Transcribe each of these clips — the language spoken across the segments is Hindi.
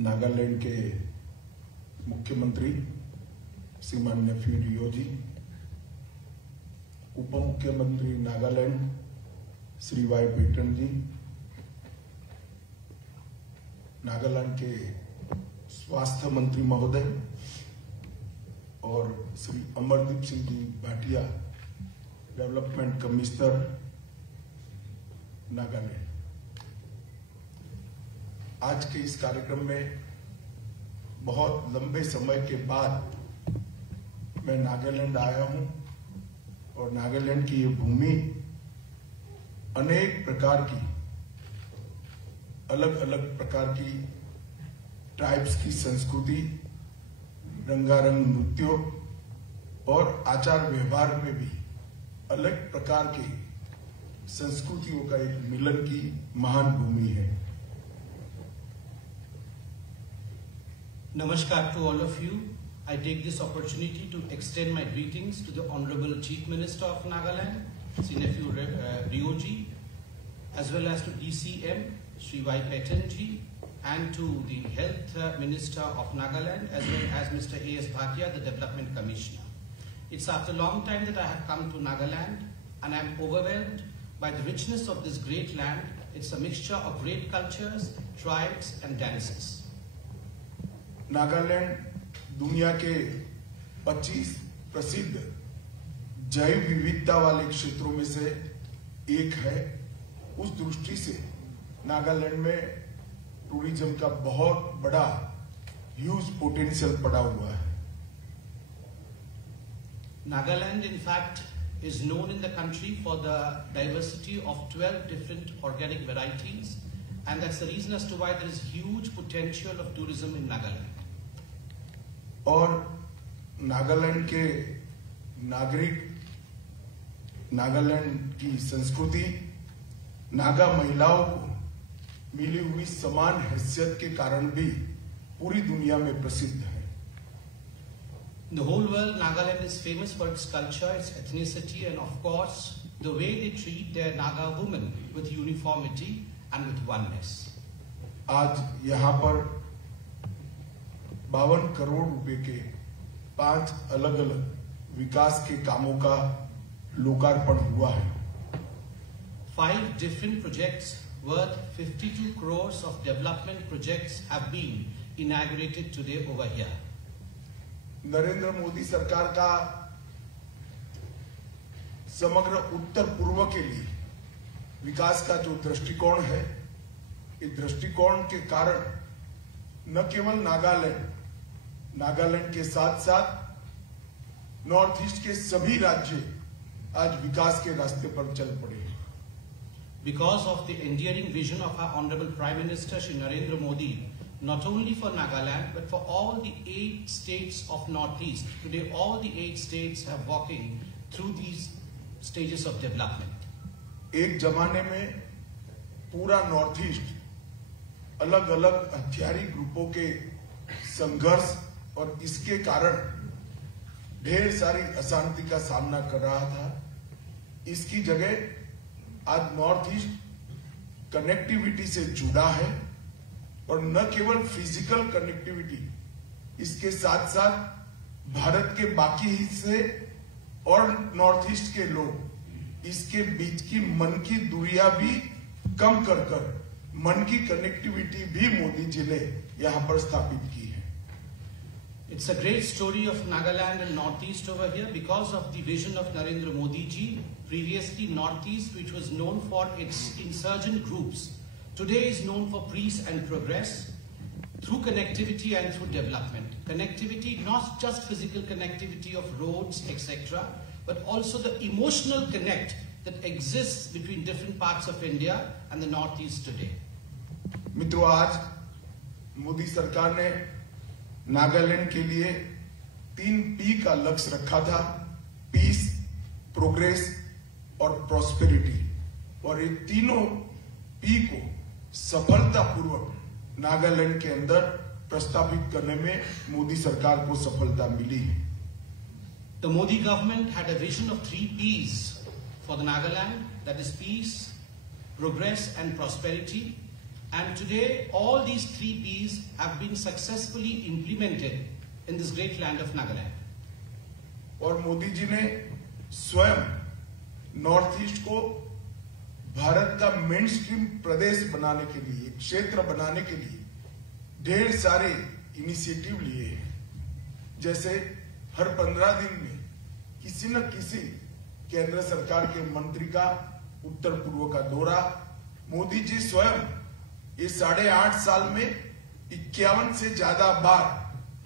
नागालैंड के मुख्यमंत्री श्रीमान नेफ्यू रियो जी, उप मुख्यमंत्री नागालैंड श्री वाई पेटन जी, नागालैंड के स्वास्थ्य मंत्री महोदय और श्री अमरदीप सिंह जी भाटिया, डेवलपमेंट कमिश्नर नागालैंड। आज के इस कार्यक्रम में बहुत लंबे समय के बाद मैं नागालैंड आया हूं और नागालैंड की ये भूमि अनेक प्रकार की, अलग अलग प्रकार की ट्राइब्स की संस्कृति, रंगारंग नृत्यों और आचार व्यवहार में भी अलग प्रकार के संस्कृतियों का एक मिलन की महान भूमि है। Namaskar to all of you. I take this opportunity to extend my greetings to the Honorable Chief Minister of Nagaland, Sri Nephew Riyo ji, as well as to DCM, Sri Y. Petan ji, and to the Health Minister of Nagaland, as well as Mr. A.S. Bhatia, the Development Commissioner. It's after a long time that I have come to Nagaland, and I'm overwhelmed by the richness of this great land. It's a mixture of great cultures, tribes, and dances. Nagaland दुनिया के 25 प्रसिद्ध जैव विविधता वाले क्षेत्रों में से एक है। उस दृष्टि से नागालैंड में टूरिज्म का बहुत बड़ा ह्यूज पोटेंशियल पड़ा हुआ है। Nagaland, in fact, is known in the country for the diversity of 12 different organic varieties, and that's the reason as to why there is huge potential of tourism in Nagaland. और नागालैंड के नागरिक, नागालैंड की संस्कृति, नागा महिलाओं को मिली हुई समान हैसियत के कारण भी पूरी दुनिया में प्रसिद्ध है। In the whole world, Nagaland is famous for its culture, its ethnicity, and of course, the way they treat their Naga women with uniformity and with oneness. आज यहाँ पर 52 करोड़ रुपए के 5 अलग अलग विकास के कामों का लोकार्पण हुआ है। 5 different projects worth 52 crores of development projects have been inaugurated today over here. Narendra Modi सरकार का समग्र उत्तर पूर्व के लिए विकास का जो दृष्टिकोण है, इस दृष्टिकोण के कारण न केवल नागालैंड के साथ साथ नॉर्थ ईस्ट के सभी राज्य आज विकास के रास्ते पर चल पड़े हैं। Because of the endearing vision of our Honorable Prime Minister Shri Narendra Modi, not only for Nagaland but for all the 8 states of Northeast, today all the 8 states are walking through these stages of development. एक जमाने में पूरा नॉर्थ ईस्ट अलग अलग हथियारी ग्रुपों के संघर्ष और इसके कारण ढेर सारी अशांति का सामना कर रहा था। इसकी जगह आज नॉर्थ ईस्ट कनेक्टिविटी से जुड़ा है और न केवल फिजिकल कनेक्टिविटी, इसके साथ साथ भारत के बाकी हिस्से और नॉर्थ ईस्ट के लोग इसके बीच की मन की दूरियां भी कम कर मन की कनेक्टिविटी भी मोदी जी ने यहां पर स्थापित की है। It's a great story of Nagaland and Northeast over here because of the vision of Narendra Modi ji. Previously Northeast, which was known for its insurgent groups, today is known for peace and progress through connectivity and through development. Connectivity, not just physical connectivity of roads, etc., but also the emotional connect that exists between different parts of India and the Northeast today. मित्रों, आज मोदी सरकार ने नागालैंड के लिए 3 P का लक्ष्य रखा था, पीस, प्रोग्रेस और प्रॉस्पेरिटी, और ये तीनों P को सफलतापूर्वक नागालैंड के अंदर प्रस्तावित करने में मोदी सरकार को सफलता मिली है। The Modi government had a vision of 3 Ps for the Nagaland, that is peace, progress and prosperity. And today, all these 3 Ps have been successfully implemented in this great land of Nagaland. और मोदी जी ने स्वयं नॉर्थ ईस्ट को भारत का मेन स्ट्रीम प्रदेश बनाने के लिए, क्षेत्र बनाने के लिए ढेर सारे इनिशिएटिव लिए हैं। जैसे हर 15 दिन में किसी न किसी केंद्र सरकार के मंत्री का उत्तर पूर्व का दौरा। मोदी जी स्वयं ये 8.5 साल में 51 से ज्यादा बार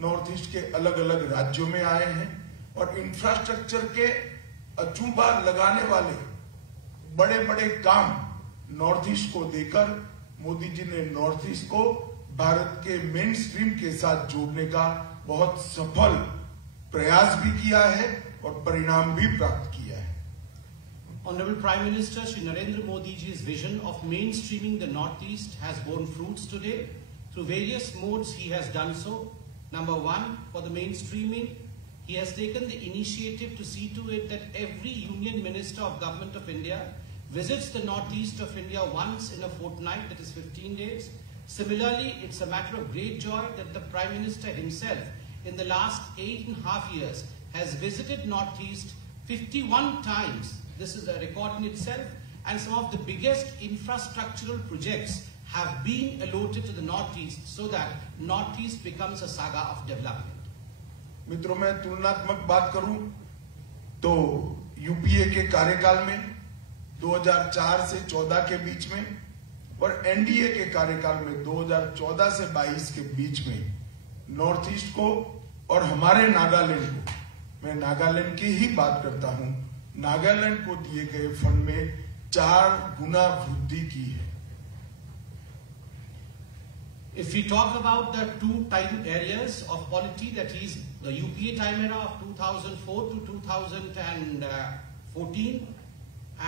नॉर्थ ईस्ट के अलग अलग राज्यों में आए हैं और इंफ्रास्ट्रक्चर के अचूबा लगाने वाले बड़े बड़े काम नॉर्थ ईस्ट को देकर मोदी जी ने नॉर्थ ईस्ट को भारत के मेन स्ट्रीम के साथ जोड़ने का बहुत सफल प्रयास भी किया है और परिणाम भी प्राप्त किया है। Honorable Prime Minister Shri Narendra Modi ji's vision of mainstreaming the Northeast has borne fruits today. Through various modes he has done so. Number 1, for the mainstreaming, he has taken the initiative to see to it that every Union Minister of Government of India visits the Northeast of India once in a fortnight, that is 15 days. Similarly, it's a matter of great joy that the Prime Minister himself in the last 8.5 years has visited Northeast 51 times. This is a record in itself, and some of the biggest infrastructural projects have been allotted to the Northeast so that Northeast becomes a saga of development. मित्रों, मैं तुलनात्मक बात करूं तो यूपीए के कार्यकाल में 2004 से 14 के बीच में और एनडीए के कार्यकाल में 2014 से 22 के बीच में नॉर्थ ईस्ट को और हमारे नागालैंड को, मैं नागालैंड की ही बात करता हूं, नागालैंड को दिए गए फंड में 4 गुना वृद्धि की है। If we talk about the 2 time areas of polity, that is the UPA time era of 2004 to 2014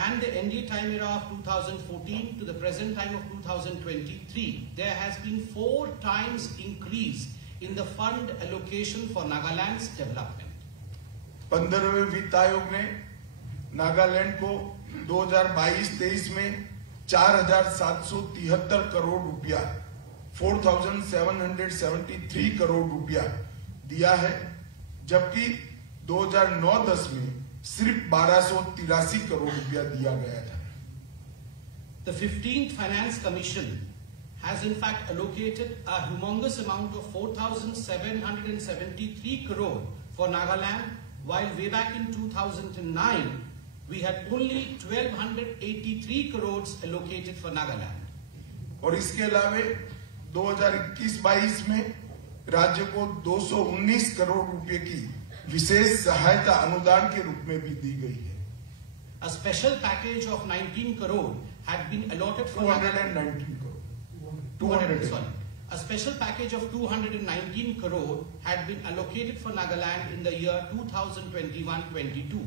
and the NDA time era of 2014 to the present time of 2023, there has been 4 times increase in the fund allocation for Nagaland's development. 15वें वित्त आयोग ने नागालैंड को 2022-23 में 4,773 करोड़ रुपया 4,773 करोड़ रुपया दिया है, जबकि 2009-10 में सिर्फ 1,283 करोड़ रुपया दिया गया था। The 15th Finance Commission has in fact allocated a humongous amount of 4,773 crore for Nagaland, while way back in 2009 we had only 1,283 crores allocated for Nagaland. और इसके अलावे 2021-22 में राज्य को 219 करोड़ रुपए की विशेष सहायता अनुदान के रूप में भी दी गई है। A special package of 19 crore had been allotted for 219 crore. A special package of 219 crore had been allocated for Nagaland in the year 2021-22.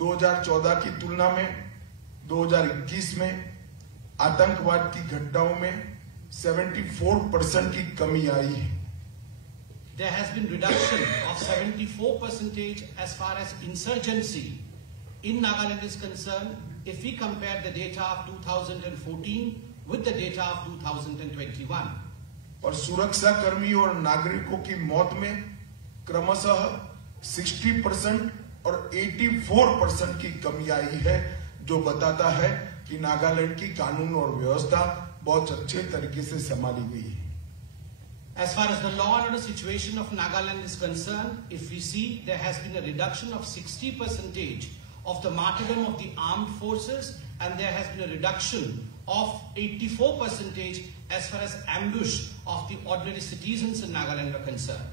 2014 की तुलना में 2021 में आतंकवाद की घटनाओं में 74% की कमी आई है। There has been reduction of 74% as far as insurgency in Nagaland is concerned if we compare the data of 2014 with the data of 2021. और सुरक्षा कर्मी और नागरिकों की मौत में क्रमशः 60% और 84% की कमी आई है, जो बताता है कि नागालैंड की कानून और व्यवस्था बहुत अच्छे तरीके से संभाली गई है। As far as the law and order situation of Nagaland is concerned, if we see, there has been a reduction of 60% of the martyrdom of the armed forces, and there has been a reduction of 84% as far as ambush of the ordinary citizens in Nagaland are concerned.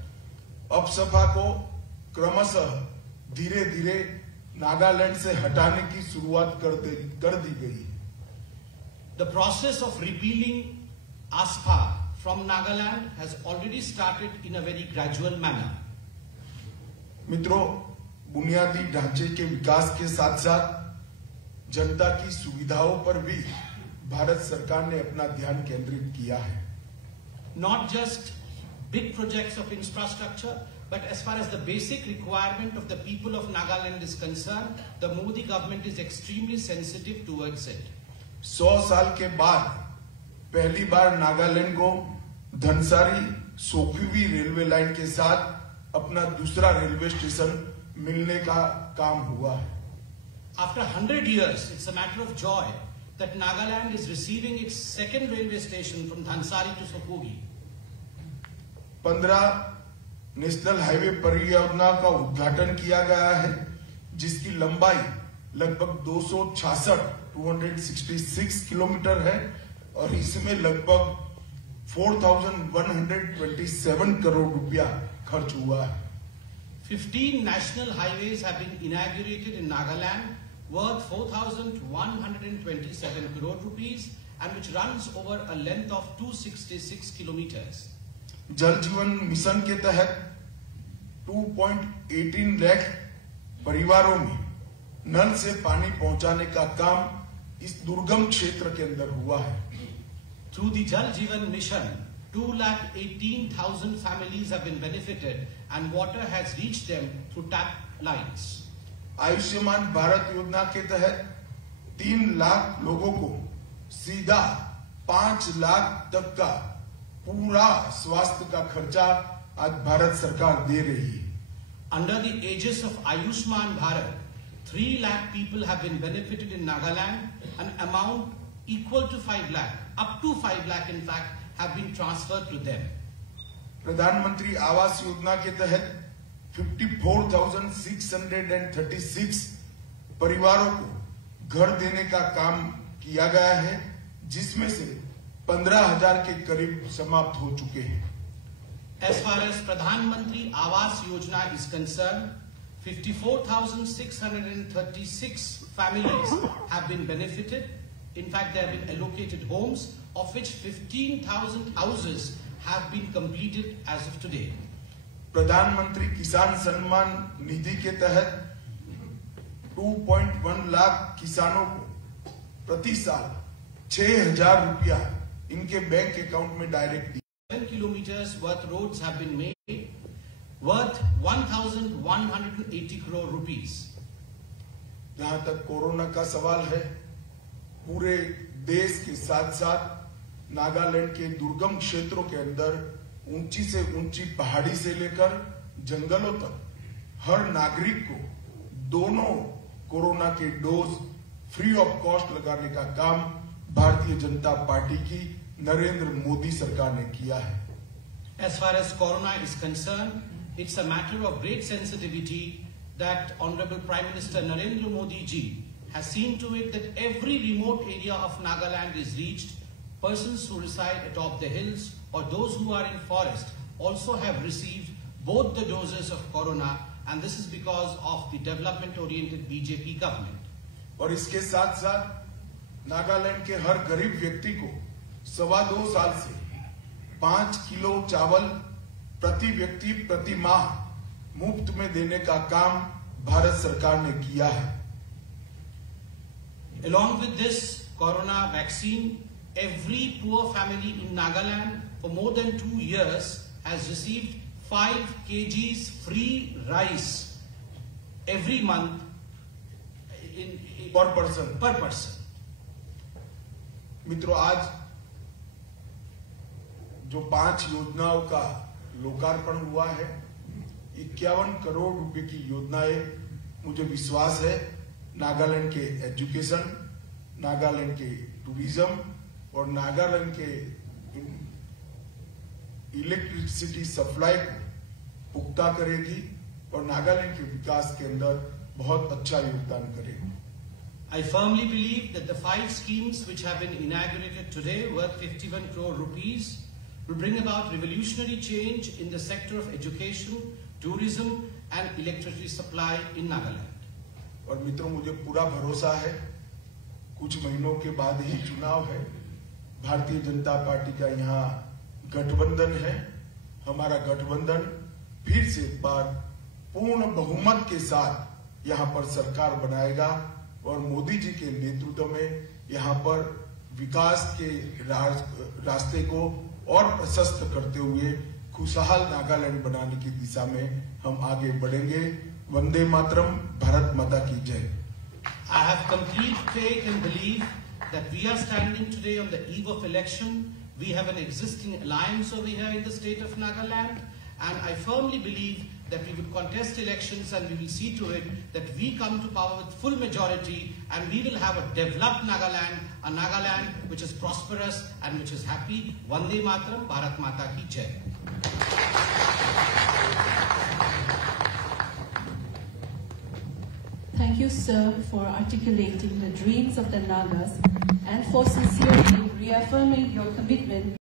AFSPA को क्रमशः धीरे धीरे नागालैंड से हटाने की शुरुआत कर दी गई। The process of repealing ASPA from Nagaland has already started in a very gradual manner. मित्रों, बुनियादी ढांचे के विकास के साथ साथ जनता की सुविधाओं पर भी भारत सरकार ने अपना ध्यान केंद्रित किया है। Not just big projects of infrastructure, but as far as the basic requirement of the people of Nagaland is concerned, the Modi government is extremely sensitive towards it. 100 साल के बाद पहली बार नागालैंड को धनसारी सोक्यूवी रेलवे लाइन के साथ अपना दूसरा रेलवे स्टेशन मिलने का काम हुआ है। After 100 years, it's a matter of joy that Nagaland is receiving its second railway station from Dhansari to Sopogi. 15 national highway परियोजना का उद्घाटन किया गया है, जिसकी लंबाई लगभग 266 किलोमीटर है और इसमें लगभग 4,127 करोड़ रुपया खर्च हुआ है। 15 national highways have been inaugurated in Nagaland worth 4,127 crore rupees and which runs over a length of 266 kilometers. जल जीवन मिशन के तहत 2.18 लाख परिवारों में नल से पानी पहुंचाने का काम इस दुर्गम क्षेत्र के अंदर हुआ है। Through the Jal Jeevan Mission, 218,000 families have been benefited and water has reached them through tap lines. Ayushman Bharat योजना के तहत 3 लाख लोगों को सीधा 5 लाख तक का पूरा स्वास्थ्य का खर्चा आज भारत सरकार दे रही है। Under the aegis of Ayushman Bharat, 3 lakh people have been benefited in Nagaland, an amount equal to 5 lakh, up to 5 lakh in fact, have been transferred to them. प्रधानमंत्री आवास योजना के तहत 54,636 परिवारों को घर देने का काम किया गया है, जिसमें से 15,000 के करीब समाप्त हो चुके हैं। As far as Pradhan Mantri Awas Yojana is concerned, 54,636 families have been benefited. In fact, they have been allocated homes, of which 15,000 houses have been completed as of today. प्रधानमंत्री किसान सम्मान निधि के तहत 2.1 लाख किसानों को प्रति साल 6,000 रुपया इनके बैंक अकाउंट में डायरेक्ट दिया। 7 kilometers worth roads have been made, worth 1,180 crore rupees. जहां तक कोरोना का सवाल है, पूरे देश के साथ साथ नागालैंड के दुर्गम क्षेत्रों के अंदर ऊंची से ऊंची पहाड़ी से लेकर जंगलों तक हर नागरिक को दोनों कोरोना के डोज फ्री ऑफ कॉस्ट लगाने का काम भारतीय जनता पार्टी की नरेंद्र मोदी सरकार ने किया है। As far as corona is concerned, it's a matter of great sensitivity that Honorable Prime Minister Narendra Modi ji has seen to it that every remote area of Nagaland is reached. Persons who reside atop the hills or those who are in forest also have received both the doses of corona, and this is because of the development-oriented BJP government. और इसके साथ साथ नागालैंड के हर गरीब व्यक्ति को 2.25 साल से 5 किलो चावल प्रति व्यक्ति प्रति माह मुफ्त में देने का काम भारत सरकार ने किया है। Along with this corona vaccine, every poor family in Nagaland for more than 2 years has received 5 kgs free rice every month per person. मित्रों, आज जो 5 योजनाओं का लोकार्पण हुआ है, 51 करोड़ रुपए की योजनाएं, मुझे विश्वास है नागालैंड के एजुकेशन, नागालैंड के टूरिज्म और नागालैंड के इलेक्ट्रिसिटी सप्लाई को पुख्ता करेगी और नागालैंड के विकास के अंदर बहुत अच्छा योगदान करेगी। I firmly believe that the 5 schemes which have been inaugurated today worth 51 crore rupees will bring about revolutionary change in the sector of education, tourism and electricity supply in Nagaland. और मित्रों, मुझे पूरा भरोसा है, कुछ महीनों के बाद ही चुनाव है, भारतीय जनता पार्टी का यहाँ गठबंधन है। हमारा गठबंधन फिर से एक बार पूर्ण बहुमत के साथ यहाँ पर सरकार बनाएगा और मोदी जी के नेतृत्व में यहाँ पर विकास के रास्ते को और प्रशस्त करते हुए खुशहाल नागालैंड बनाने की दिशा में हम आगे बढ़ेंगे। वंदे मातरम, भारत माता की जय। I have complete faith and belief that we are standing today on the eve of election. We have an existing alliance over here in the state of Nagaland, and I firmly believe that we would contest elections and we will see to it that we come to power with full majority, and we will have a developed Nagaland, a Nagaland which is prosperous and which is happy. Vande Mataram, Bharat Mata Ki Jai. Thank you, sir, for articulating the dreams of the Nagas and for sincerely reaffirming your commitment